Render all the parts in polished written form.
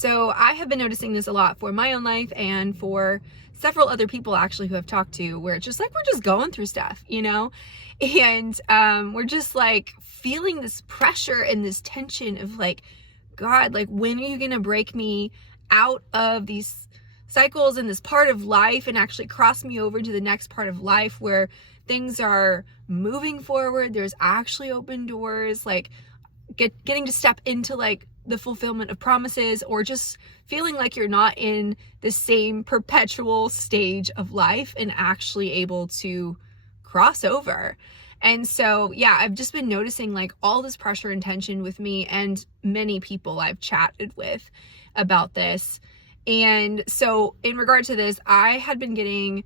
So I have been noticing this a lot for my own life and for several other people actually who I've talked to, where it's just like we're just going through stuff, and we're just like feeling this pressure and this tension of like, God, like, when are you going to break me out of these cycles and this part of life and actually cross me over to the next part of life where things are moving forward, there's actually open doors, like getting to step into like the fulfillment of promises, or just feeling like you're not in the same perpetual stage of life and actually able to cross over. And so, yeah, I've just been noticing like all this pressure and tension with me and many people I've chatted with about this. And so in regard to this, I had been getting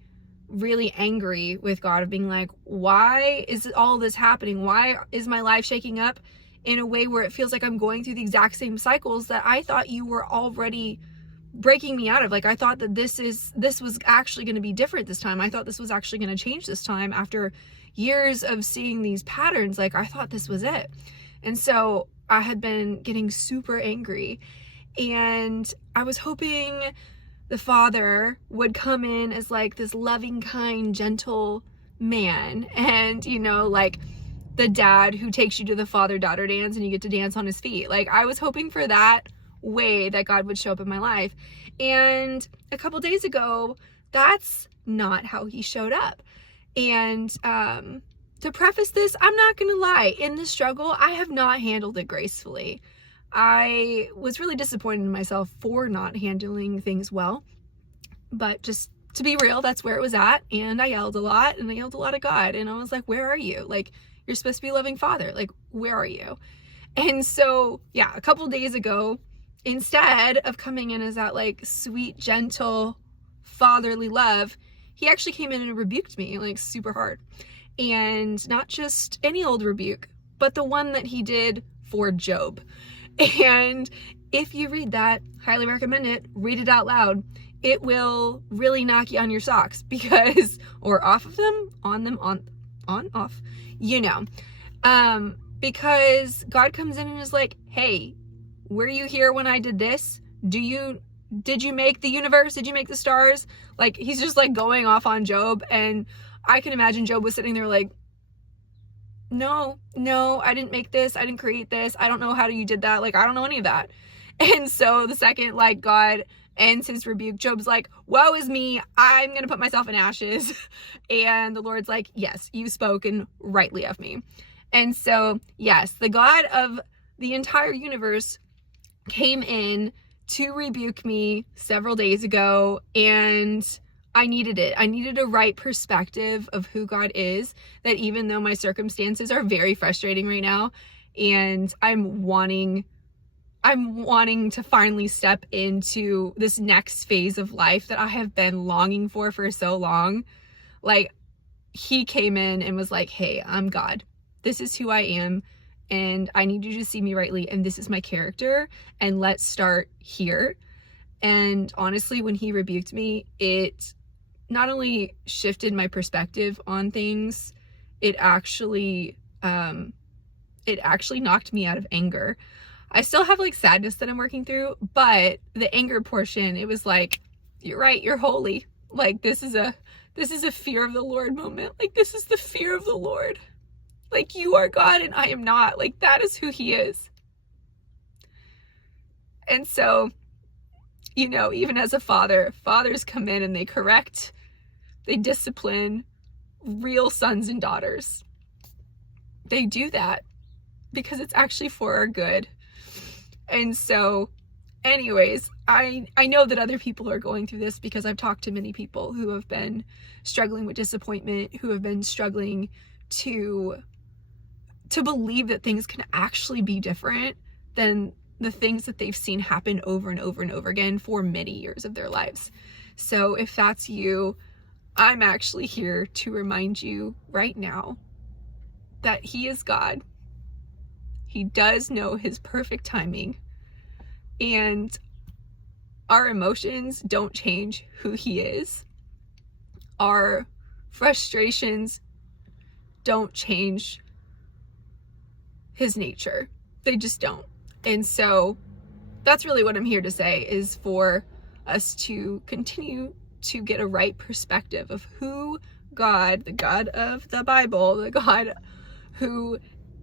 really angry with God of being like, why is all this happening? Why is my life shaking up in a way where it feels like I'm going through the exact same cycles that I thought you were already breaking me out of? Like, I thought that this was actually going to be different this time. I thought this was actually going to change this time after years of seeing these patterns. Like, I thought this was it. And so I had been getting super angry, and I was hoping the Father would come in as like this loving, kind, gentle man, and like the dad who takes you to the father-daughter dance and you get to dance on his feet. Like, I was hoping for that way that God would show up in my life. And a couple days ago, that's not how he showed up. And to preface this, I'm not gonna lie, in the struggle, I have not handled it gracefully. I was really disappointed in myself for not handling things well, but just to be real, that's where it was at. And I yelled a lot, and I yelled a lot at God, and I was like, where are you? Like, you're supposed to be a loving Father. Like, where are you? And so, yeah, a couple days ago, instead of coming in as that like sweet, gentle, fatherly love, he actually came in and rebuked me like super hard. And not just any old rebuke, but the one that he did for Job. And if you read that, highly recommend it. Read it out loud. It will really knock you on your socks, because, or off of them, on them, on, off, because God comes in and is like, hey, were you here when I did this? Did you make the universe? Did you make the stars? Like, he's just like going off on Job. And I can imagine Job was sitting there like, no, I didn't make this. I didn't create this. I don't know how you did that. Like, I don't know any of that. And so the second like God ends his rebuke, Job's like, woe is me. I'm going to put myself in ashes. And the Lord's like, yes, you've spoken rightly of me. And so, yes, the God of the entire universe came in to rebuke me several days ago, and I needed it. I needed a right perspective of who God is, that even though my circumstances are very frustrating right now, and I'm wanting to finally step into this next phase of life that I have been longing for so long. Like, he came in and was like, hey, I'm God. This is who I am, and I need you to see me rightly, and this is my character, and let's start here. And honestly, when he rebuked me, it not only shifted my perspective on things, it actually knocked me out of anger. I still have like sadness that I'm working through, but the anger portion, it was like, you're right, you're holy. Like, this is a fear of the Lord moment. Like, this is the fear of the Lord. Like, you are God and I am not. Like, that is who he is. And so, even as a father, fathers come in and they correct, they discipline real sons and daughters. They do that because it's actually for our good. And so, anyways, I know that other people are going through this, because I've talked to many people who have been struggling with disappointment, who have been struggling to believe that things can actually be different than the things that they've seen happen over and over and over again for many years of their lives. So if that's you, I'm actually here to remind you right now that he is God. He does know his perfect timing, and our emotions don't change who he is. Our frustrations don't change his nature. They just don't. And so that's really what I'm here to say, is for us to continue to get a right perspective of who God, the God of the Bible, the God who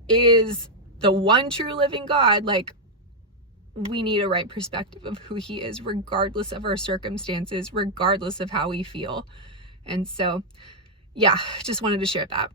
is the one true living God, like, we need a right perspective of who he is, regardless of our circumstances, regardless of how we feel. And so, yeah, just wanted to share that.